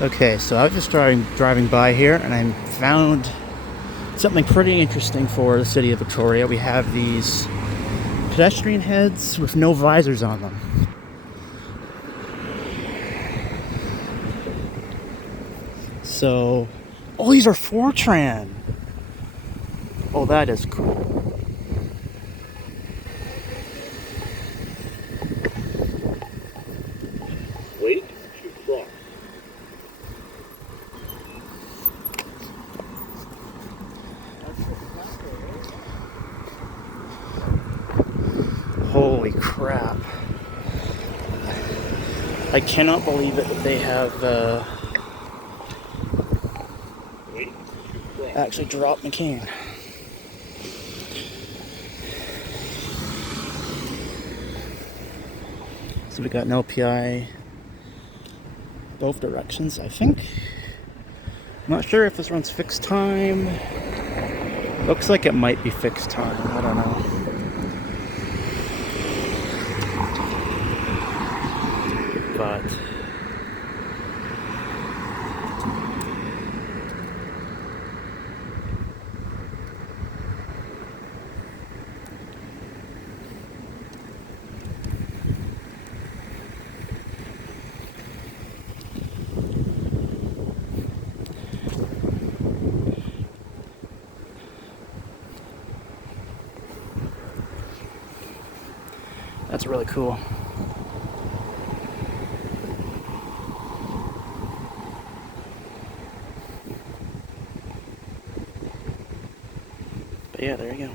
Okay, so I was just driving by here and I found something pretty interesting for the city of Victoria. We have these pedestrian heads with no visors on them. So, oh, these are Fortran. Oh, that is cool. Wait to cross. Holy crap. I cannot believe it that they have Wait to cross. actually dropped McCain. So we got an LPI both directions, I think. I'm not sure if this runs fixed time. Looks like it might be fixed time. I don't know. But that's really cool. But yeah, there you go.